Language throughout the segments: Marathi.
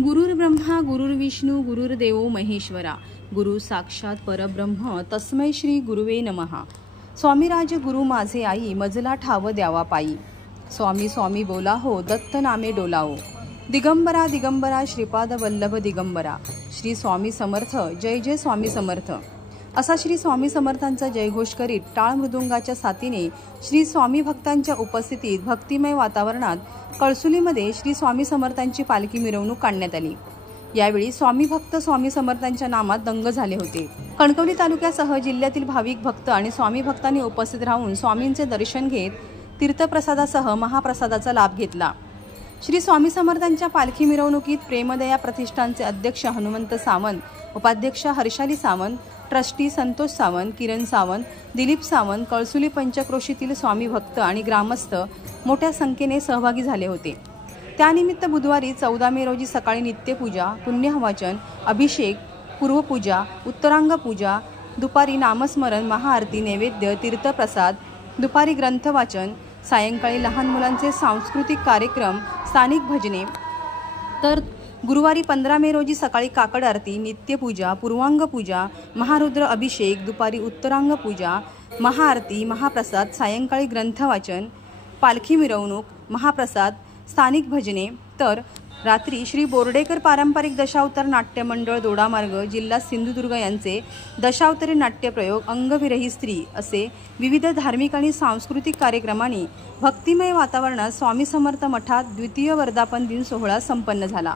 गुरुर्ब्रह्मा गुरुर्विष्णू गुरुर्देवो महेश्वरा, गुरु साक्षात परब्रह्म तस्मै श्री गुरुवे नमः। स्वामीराज गुरु माझे आई, मजला ठाव द्यावा पायी। स्वामी स्वामी बोला हो, दत्त नामे डोलाओ। दिगंबरा दिगंबरा श्रीपाद वल्लभ दिगंबरा, श्री स्वामी समर्थ, जय जय स्वामी समर्थ असा श्री स्वामी समर्थांचा जयघोष करीत टाळ मृदुंगाच्या साथीने श्री स्वामी भक्तांच्या उपस्थितीत भक्तिमय वातावरणात कळसुलीमध्ये श्री स्वामी समर्थांची पालखी मिरवणूक काढण्यात आली। यावेळी स्वामी भक्त स्वामी समर्थांच्या नामात दंग झाले होते। कणकवली तालुक्यासह जिल्ह्यातील भाविक भक्त आणि स्वामी भक्तांनी उपस्थित राहून स्वामींचे दर्शन घेत तीर्थप्रसादासह महाप्रसादाचा लाभ घेतला। श्री स्वामी समर्थांच्या पालखी मिरवणुकीत प्रेमदया प्रतिष्ठानचे अध्यक्ष हनुमंत सावंत, उपाध्यक्ष हर्षाली सावंत, ट्रस्टी संतोष सावंत, किरण सावंत, दिलीप सावंत, कळसुली पंचक्रोशीतील स्वामी भक्त आणि ग्रामस्थ मोठ्या संख्येने सहभागी झाले होते। त्यानिमित्त बुधवारी 14 मे रोजी सकाळी नित्यपूजा, पुण्यवाचन, अभिषेक, पूर्वपूजा, उत्तरांग पूजा, दुपारी नामस्मरण, महाआरती, नैवेद्य, तीर्थप्रसाद, दुपारी ग्रंथवाचन, सायंकाळी लहान मुलांचे सांस्कृतिक कार्यक्रम, स्थानिक भजने, तर गुरुवारी 15 मे रोजी सकाळी काकड आरती, नित्यपूजा, पूर्वांग पूजा, महारुद्र अभिषेक, दुपारी उत्तरांग पूजा, महाआरती, महाप्रसाद, सायंकाळी ग्रंथवाचन, पालखी मिरवणूक, महाप्रसाद, स्थानिक भजने, तर रात्री श्री बोर्डेकर पारंपरिक दशावतार नाट्य मंडळ दोडामार्ग जिल्हा सिंधुदुर्ग यांचे दशावतारी नाट्यप्रयोग, अंगविरही स्त्री असे विविध धार्मिक आणि सांस्कृतिक कार्यक्रमांनी भक्तिमय वातावरणात स्वामी समर्थ मठात द्वितीय वर्धापन दिन सोहळा संपन्न झाला।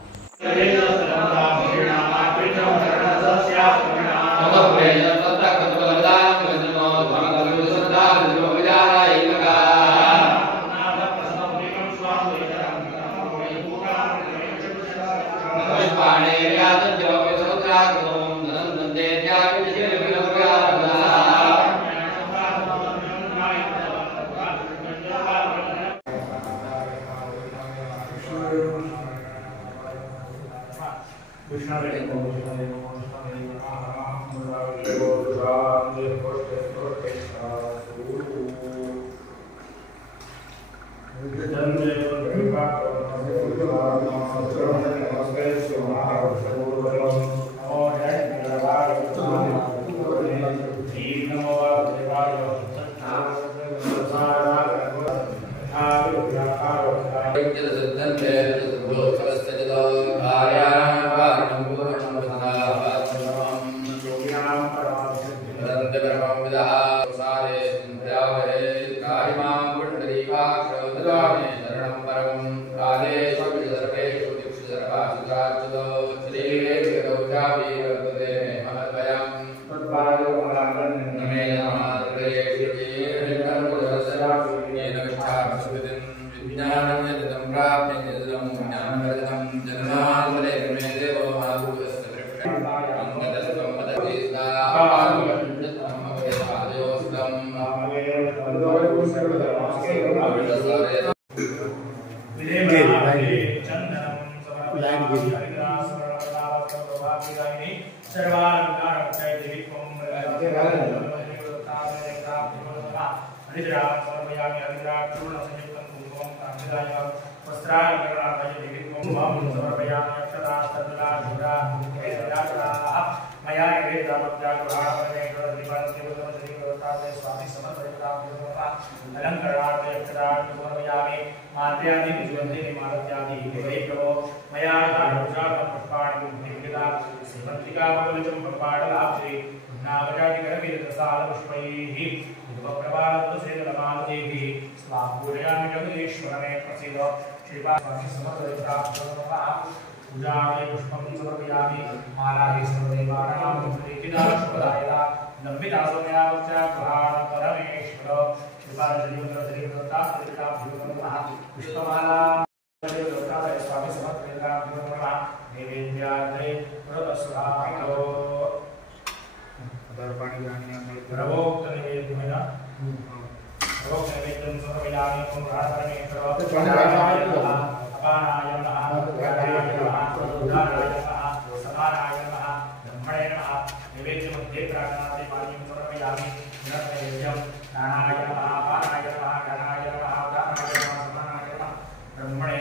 ब्रह्मणे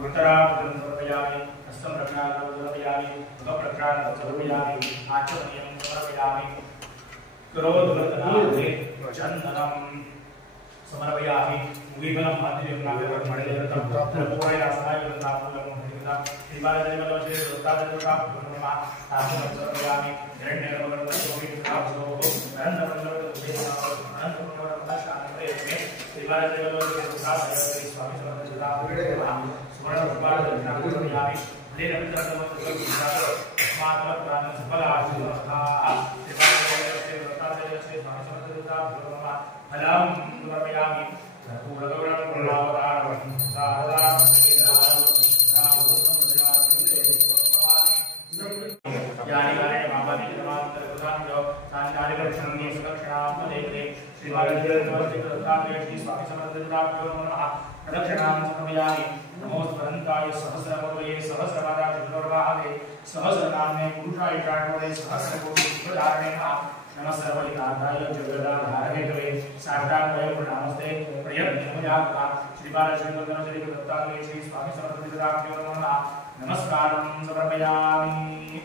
उत्तराभूतं समर्पयामि। हस्तं समर्पयामि मुखप्रक्षालनं समर्पयामि आचमनीयं समर्पयामि करोधवर्धनार्थे चन्दनं समर्पयामि मुगीफलं माध्यमेन नागरमणिरत्नं पूर्णयास्ताय वृन्दावनं मुनिता श्रीबालजयमलवशे वृत्तादरुका नमः आसनं समर्पयामि हिरण्यगर्भगर्भोऽपि प्राप्तोः नरन्दवल्लभदेवनामः श्रीबालजयमलवशे वृत्तादरुका स्वामी समर्पिता सुवर्णपुष्पादर्शनं समर्पयामि नमोस्तरंताय सहस्रवदये सहस्रवादाय चतुर्वाहवे सहस्रनाम्ने पुरुषाय चाटवदे सहस्रकोटि विश्वधारणे नमः सर्वलिकाधाय जगदाधारणे कवे साष्टांगय नमस्ते प्रियज्ञमयात्मा श्रीबालचंद्रन श्री दत्तात्रेय श्री स्वामी समर्पिताभ्यो नमः नमस्कारं समर्पयामि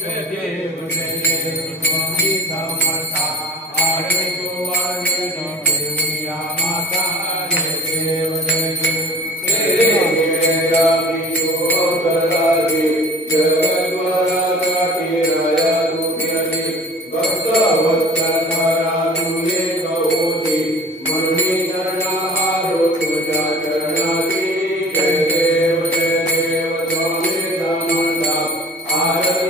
जय देव जय देव स्वामी समर्था आरे गोवाने देवया माता जय देव जय देव तेरे रामी योगरागे जगद्वरा के राया रूपियते भक्तवत्सला दुले कहोति मणि चरणा आरो तुझा चरणा की जय देव स्वामी समर्था आरे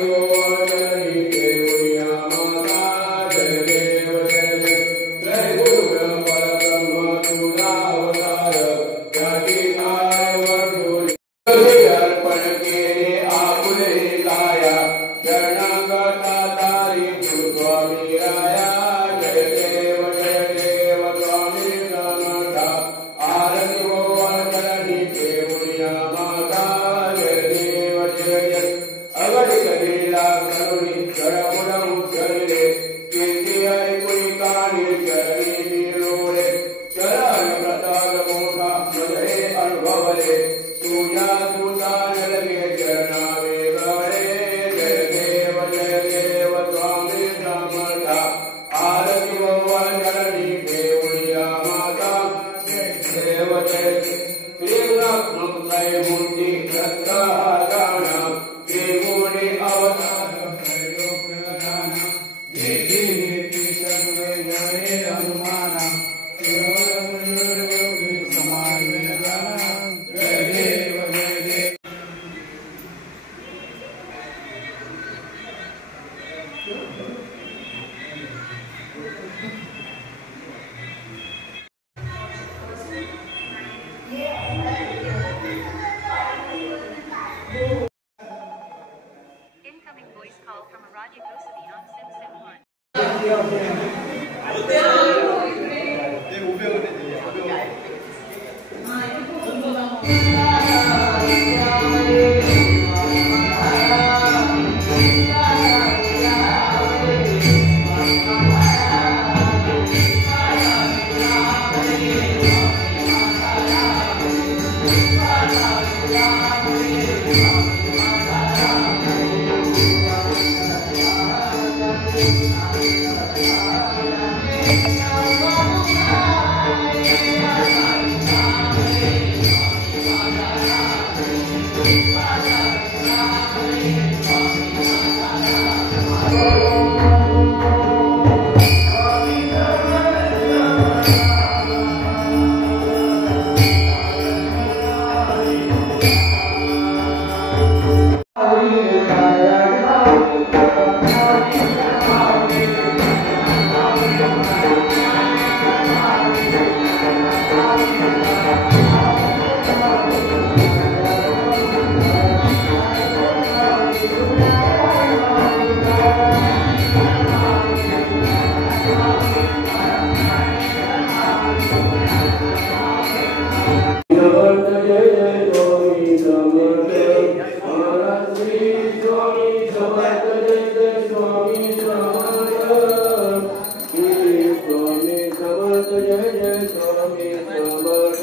जय स्वामी समर्थ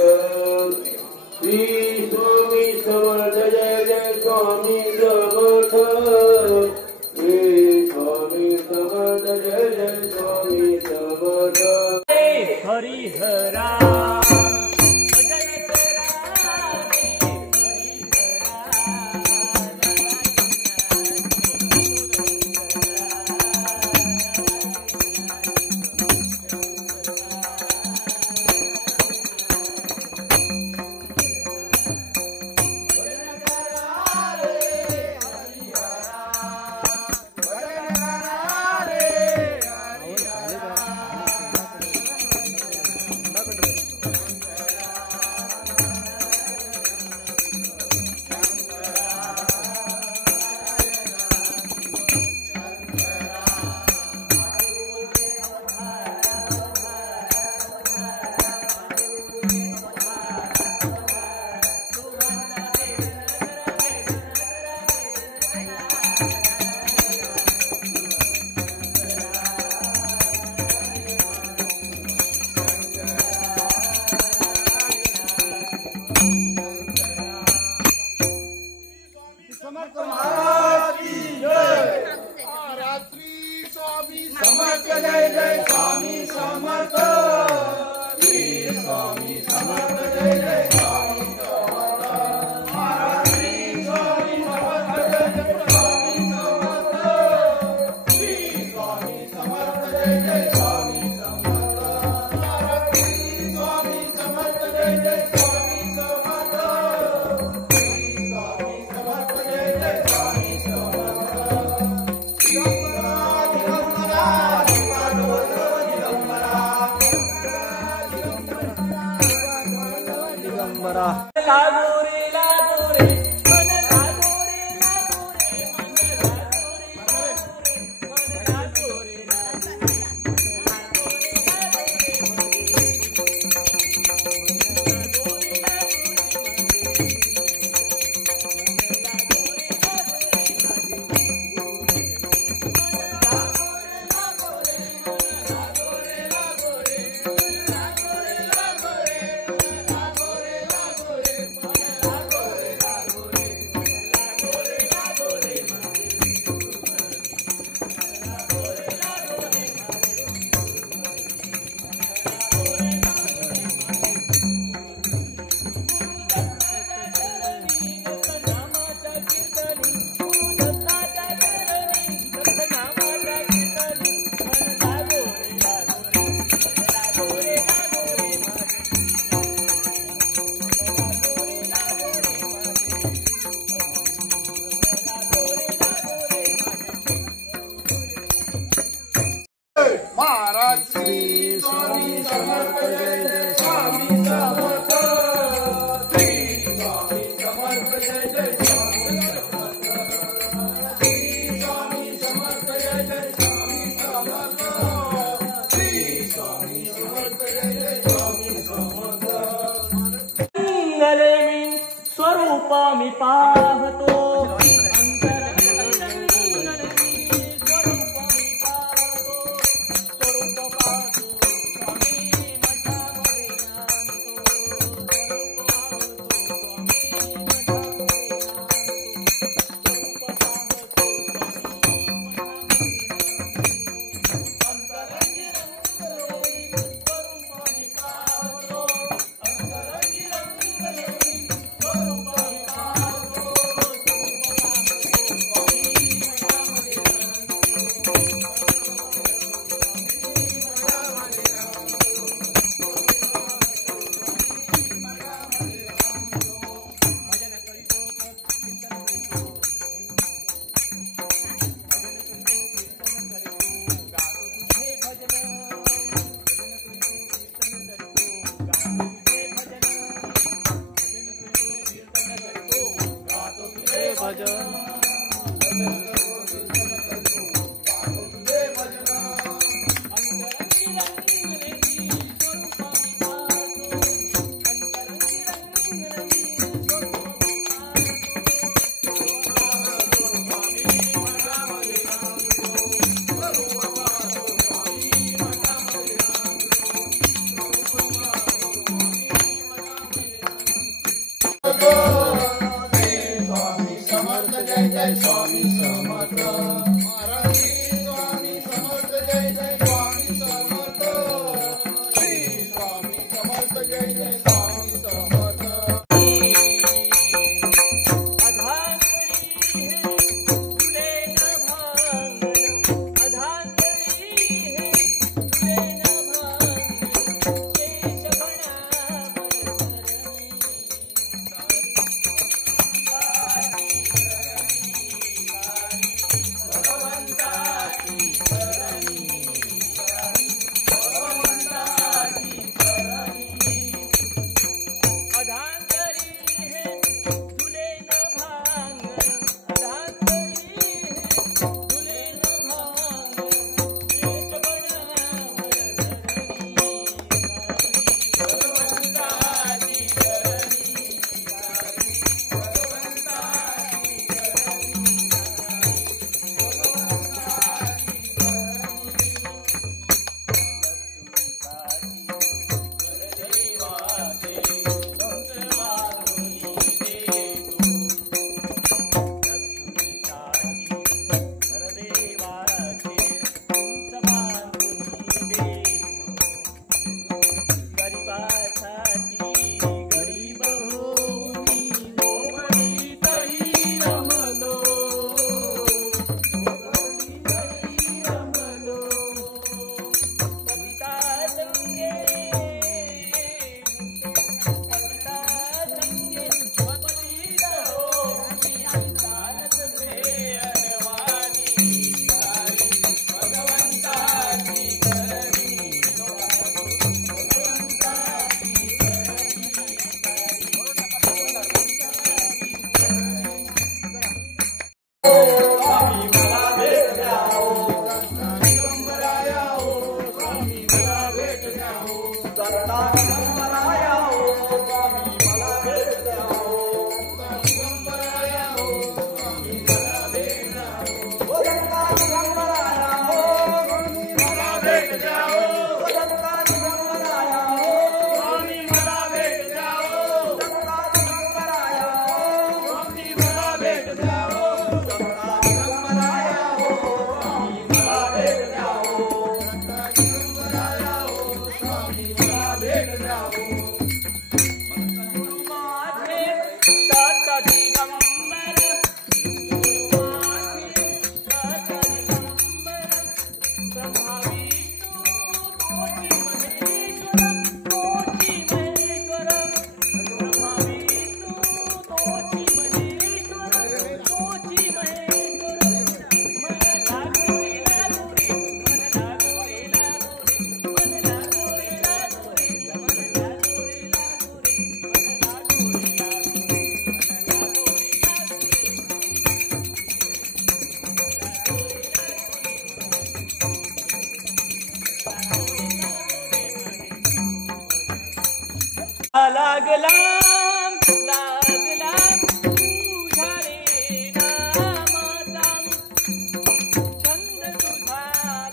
श्री स्वामी समर्थ जय जय स्वामी समर्थ श्री स्वामी समर्थ जय जय स्वामी समर्थ हरिहरा स्वरूपामि पाहतो लागला लागला तुझ्या रे नामाचा छंद तुझा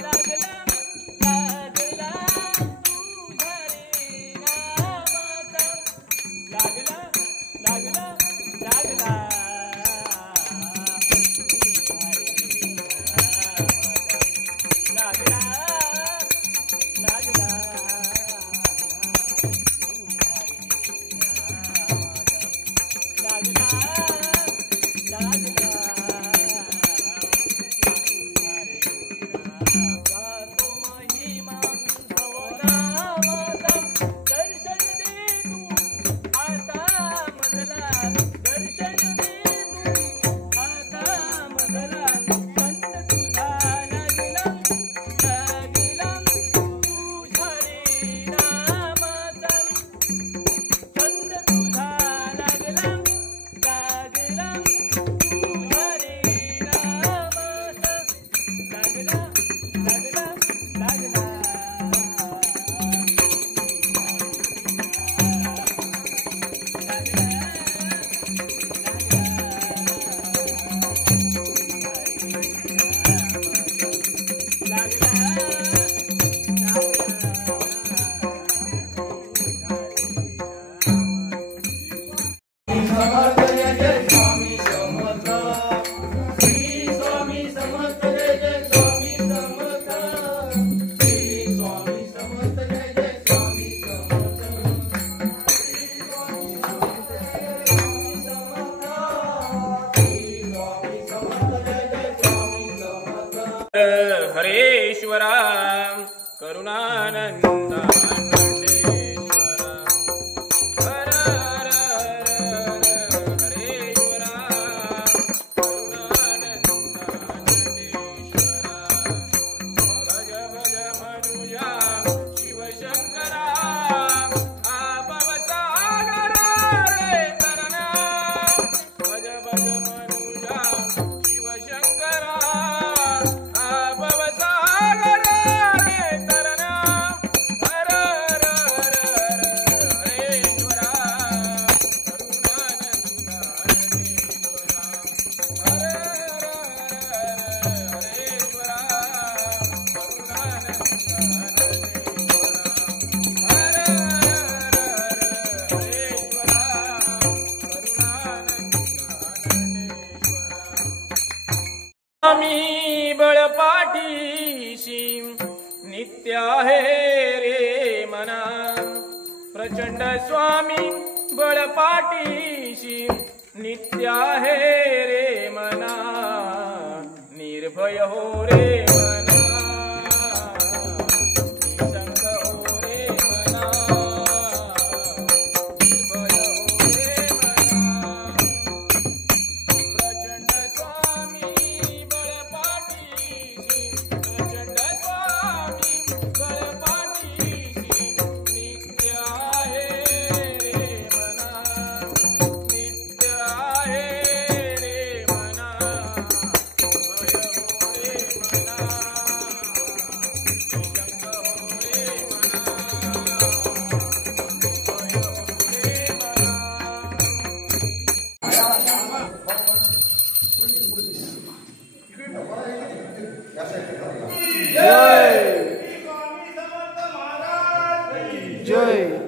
लागला लागला तुझ्या रे नामाचा लागला लागला लागला लागला लागला हरेश्वरा करुणानंदा स्वामी बळपाठीशी नित्य आहे रे मना प्रचंड स्वामी बळपाठीशी नित्य आहे रे मना निर्भय हो रे मना निसंग हो रे मना निर्भय हो रे मना प्रचंड स्वामी मना जय.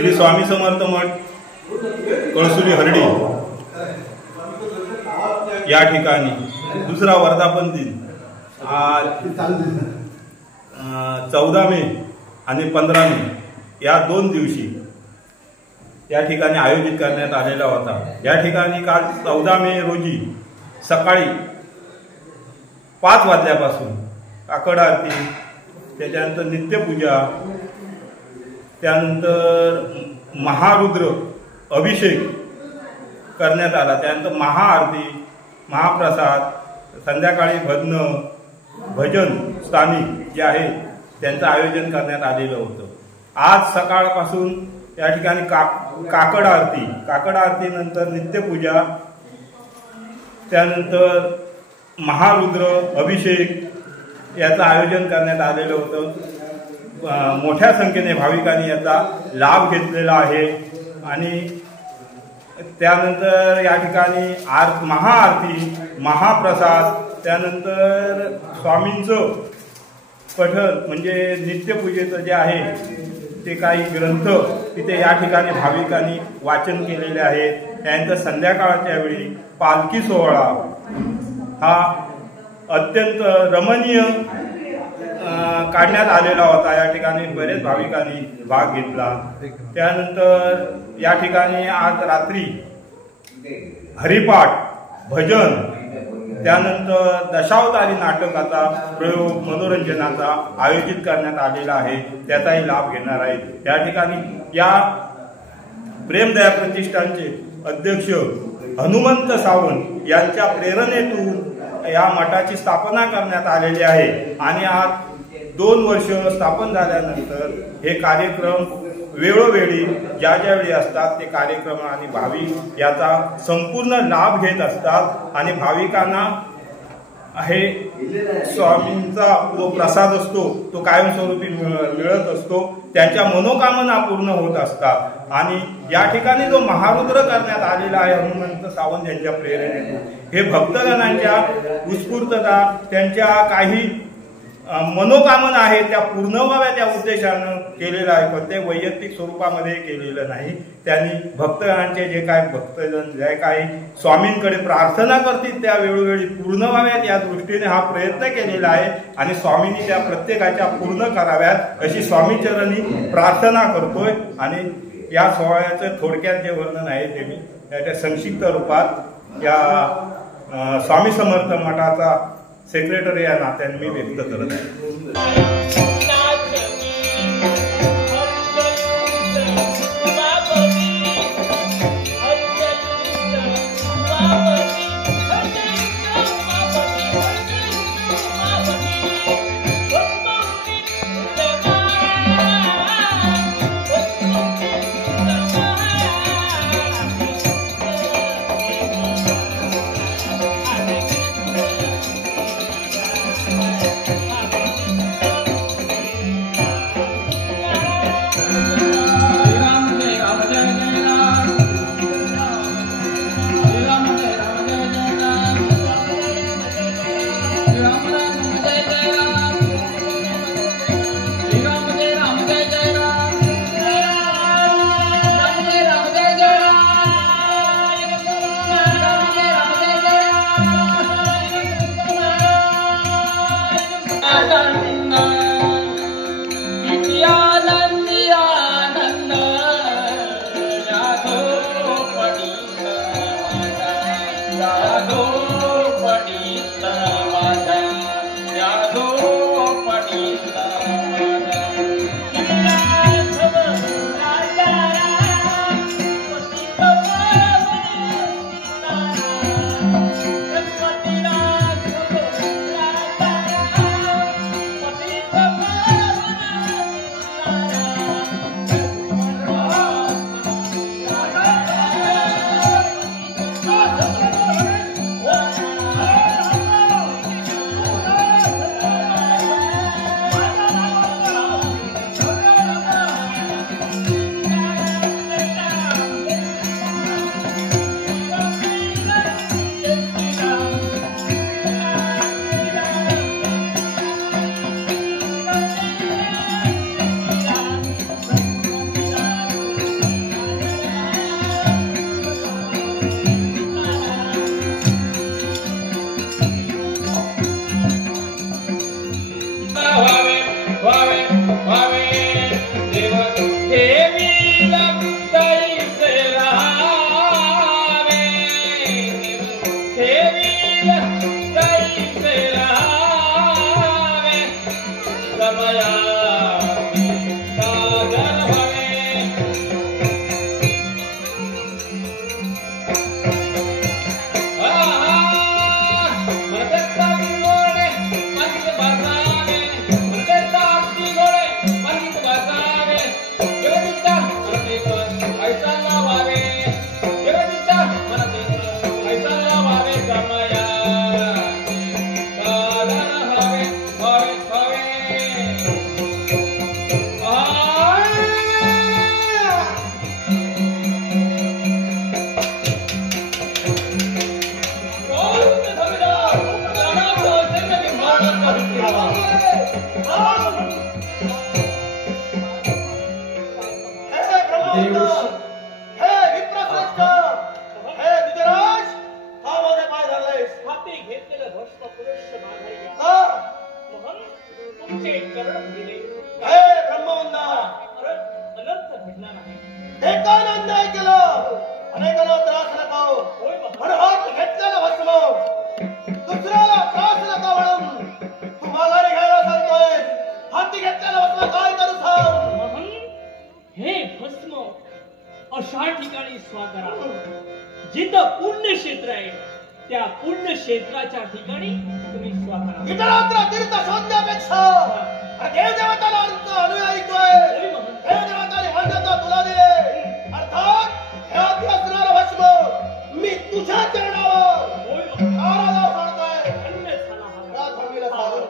श्री स्वामी समर्थ मठ कळसुरी हरडी या ठिकाणी दुसरा वर्धापन दिन आज 14 मे आणि 15 मे या 2 दिवशी या ठिकाणी आयोजित करण्यात आलेला होता। या ठिकाणी काल 14 मे रोजी सकाळी 5 वाजल्यापासून काकड आरती, त्याच्यानंतर नित्यपूजा, त्यानंतर महारुद्र अभिषेक करण्यात आला, त्यानंतर महाआरती, महाप्रसाद, संध्याकाळी भजन स्थानिक जे आहे त्यांचं आयोजन करण्यात आलेलं होतं। आज सकाळपासून या ठिकाणी काकड आरती नंतर नित्यपूजा, त्यानंतर महारुद्र अभिषेक याचं आयोजन करण्यात आलेलं होतं। मोठ्या संख्येने भाविकांनी याचा लाभ घेतलेला आहे आणि त्यानंतर या ठिकाणी महाआरती, महाप्रसाद, त्यानंतर स्वामींचं पठण म्हणजे नित्यपूजेचं जे आहे ते काही ग्रंथ तिथे या ठिकाणी भाविकांनी वाचन केलेले आहेत। त्यानंतर संध्याकाळच्या वेळी पालखी सोहळा हा अत्यंत रमणीय काढण्यात आलेला होता। या ठिकाणी बरेच भाविकांनी भाग घेतला। त्यानंतर या ठिकाणी आज रात्री हरिपाठ, भजन, त्यानंतर दशावतारी नाटकाचा प्रयोग मनोरंजनाचा आयोजित करण्यात आलेला आहे, त्याचाही लाभ घेणार आहे। या ठिकाणी या प्रेमदया प्रतिष्ठानचे अध्यक्ष हनुमंत सावंत यांच्या प्रेरणेतून या मठाची स्थापना करण्यात आलेली आहे आणि आज 2 वर्ष स्थापन झाल्यानंतर हे कार्यक्रम वेळोवेळी ज्या वेळी असतात ते कार्यक्रम आणि भाविक याचा संपूर्ण लाभ घेत असतात आणि भाविकांना हे स्वामींचा जो प्रसाद असतो तो कायमस्वरूपी मिळत असतो, त्यांच्या मनोकामना पूर्ण होत असतात। आणि या ठिकाणी जो महारुद्र करण्यात आलेला आहे हनुमंत सावंत यांच्या प्रेरणेतून, हे भक्तगणांच्या उत्स्फूर्तता, त्यांच्या काही मनोकामना आहेत त्या पूर्ण व्हाव्या त्या उद्देशानं केलेलं आहे, पण ते वैयक्तिक स्वरूपामध्ये केलेलं नाही। त्यांनी भक्तगणांचे जे काय भक्तजन जे काही स्वामींकडे प्रार्थना करतील त्या वेळोवेळी पूर्ण व्हाव्यात या दृष्टीने हा प्रयत्न केलेला आहे आणि स्वामींनी त्या प्रत्येकाच्या पूर्ण कराव्यात अशी स्वामीचरणी प्रार्थना करतोय। आणि या सोहळ्याचं थोडक्यात जे वर्णन आहे ते मी त्याच्या संक्षिप्त रूपात या स्वामी समर्थ मठाचा सेक्रेटरी या नात्याने मी व्यक्त करत आहे। अनेकांना त्रास नका पण हात घेतलेला भस्म दुसऱ्याला त्रास नका म्हणून तू माघारी घ्यायला सांगतोय. हाती घेतलेला भस्म काय करू सांग. हे भस्म अशा ठिकाणी स्वागरा जिथं पुण्यक्षेत्र आहे त्या पुण्यक्षेत्राच्या ठिकाणी तुम्ही स्वागरा. इतरांना तीर्थ शोधण्यापेक्षा देवदेवताला अनुयायीतोय. देवदेवताने मान्यता तुला दिले अर्थात हे हाती असणारा भस्म मी तुझ्या चरणावर नाराला सोडतोय. या थांबीला सागर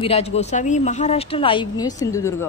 विराज गोसावी, महाराष्ट्र लाईव्ह न्यूज, सिंधुदुर्ग.